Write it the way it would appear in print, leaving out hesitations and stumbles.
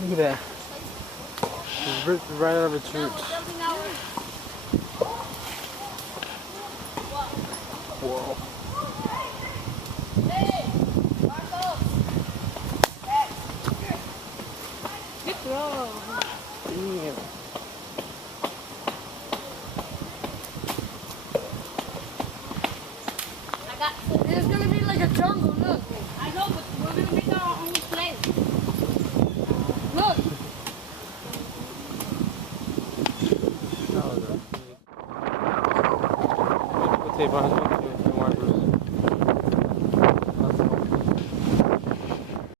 Look at that. It's ripped right out of its roots. Whoa. Good throw. Damn. It's gonna be like a jungle, look. I know, but we're gonna make our own place. Look. What's it,